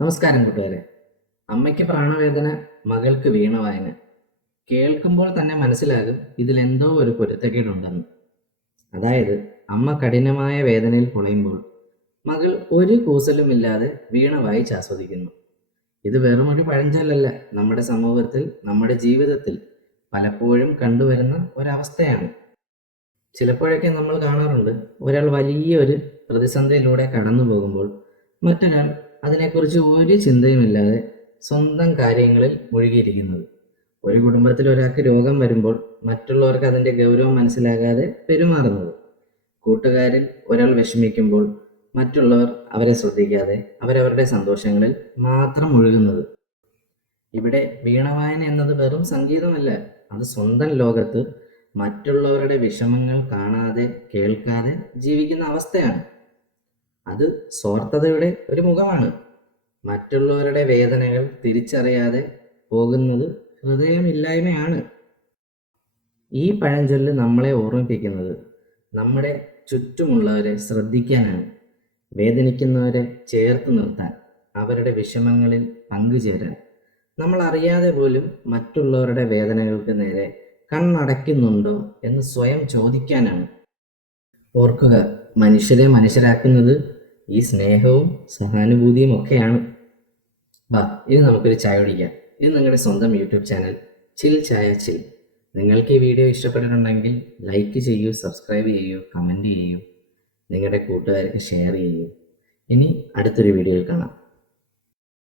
നമസ്കാരം കൂട്ടുകാരെ. അമ്മയ്ക്ക് പ്രാണവേദന മകൾക്ക് വീണവായന കേൾക്കുമ്പോൾ തന്നെ മനസ്സിലാകും ഇതിൽ എന്തോ ഒരു പൊരുത്തക്കേടുണ്ടെന്ന്. അതായത് അമ്മ കഠിനമായ വേദനയിൽ പൊളയുമ്പോൾ മകൾ ഒരു കൂസലുമില്ലാതെ വീണ വായിച്ച് ആസ്വദിക്കുന്നു ഇത് വെറുമൊരു പഴഞ്ചൊല്ലല്ല. നമ്മുടെ സമൂഹത്തിൽ നമ്മുടെ ജീവിതത്തിൽ പലപ്പോഴും കണ്ടുവരുന്ന ഒരവസ്ഥയാണ്. ചിലപ്പോഴൊക്കെ നമ്മൾ കാണാറുണ്ട് ഒരാൾ വലിയൊരു പ്രതിസന്ധിയിലൂടെ കടന്നു പോകുമ്പോൾ മറ്റൊരാൾ അതിനെക്കുറിച്ച് ഒരു ചിന്തയുമില്ലാതെ സ്വന്തം കാര്യങ്ങളിൽ മുഴുകിയിരിക്കുന്നത്. ഒരു കുടുംബത്തിൽ ഒരാൾക്ക് രോഗം വരുമ്പോൾ മറ്റുള്ളവർക്ക് അതിന്റെ ഗൗരവം മനസ്സിലാകാതെ പെരുമാറുന്നത്. കൂട്ടുകാരിൽ ഒരാൾ വിഷമിക്കുമ്പോൾ മറ്റുള്ളവർ അവരെ ശ്രദ്ധിക്കാതെ അവരവരുടെ സന്തോഷങ്ങളിൽ മാത്രം മുഴുകുന്നത്. ഇവിടെ വീണവായന എന്നത് വെറും സംഗീതമല്ല. അത് സ്വന്തം ലോകത്ത് മറ്റുള്ളവരുടെ വിഷമങ്ങൾ കാണാതെ കേൾക്കാതെ ജീവിക്കുന്ന അവസ്ഥയാണ്. അത് സ്വാർത്ഥതയുടെ ഒരു മുഖമാണ്. മറ്റുള്ളവരുടെ വേദനകൾ തിരിച്ചറിയാതെ പോകുന്നത് ഹൃദയമില്ലായ്മയാണ്. ഈ പഴഞ്ചൊല്ല് നമ്മളെ ഓർമ്മിപ്പിക്കുന്നത് നമ്മുടെ ചുറ്റുമുള്ളവരെ ശ്രദ്ധിക്കാനാണ്. വേദനിക്കുന്നവരെ ചേർത്ത് നിർത്താൻ അവരുടെ വിഷമങ്ങളിൽ പങ്കുചേരാൻ. നമ്മൾ അറിയാതെ പോലും മറ്റുള്ളവരുടെ വേദനകൾക്ക് നേരെ കണ്ണടയ്ക്കുന്നുണ്ടോ എന്ന് സ്വയം ചോദിക്കാനാണ്. ഓർക്കുക മനുഷ്യരെ മനുഷ്യരാക്കുന്നത് ഈ സ്നേഹവും സഹാനുഭൂതിയും ഒക്കെയാണ്. വാ ഇനി നമുക്കൊരു ചായ കുടിക്കാം. ഇത് നിങ്ങളുടെ സ്വന്തം യൂട്യൂബ് ചാനൽ ചിൽ ചായ ചിൽ. നിങ്ങൾക്ക് ഈ വീഡിയോ ഇഷ്ടപ്പെട്ടിട്ടുണ്ടെങ്കിൽ ലൈക്ക് ചെയ്യൂ സബ്സ്ക്രൈബ് ചെയ്യൂ കമന്റ് ചെയ്യൂ. നിങ്ങളുടെ കൂട്ടുകാർക്ക് ഷെയർ ചെയ്യൂ. ഇനി അടുത്തൊരു വീഡിയോയിൽ കാണാം.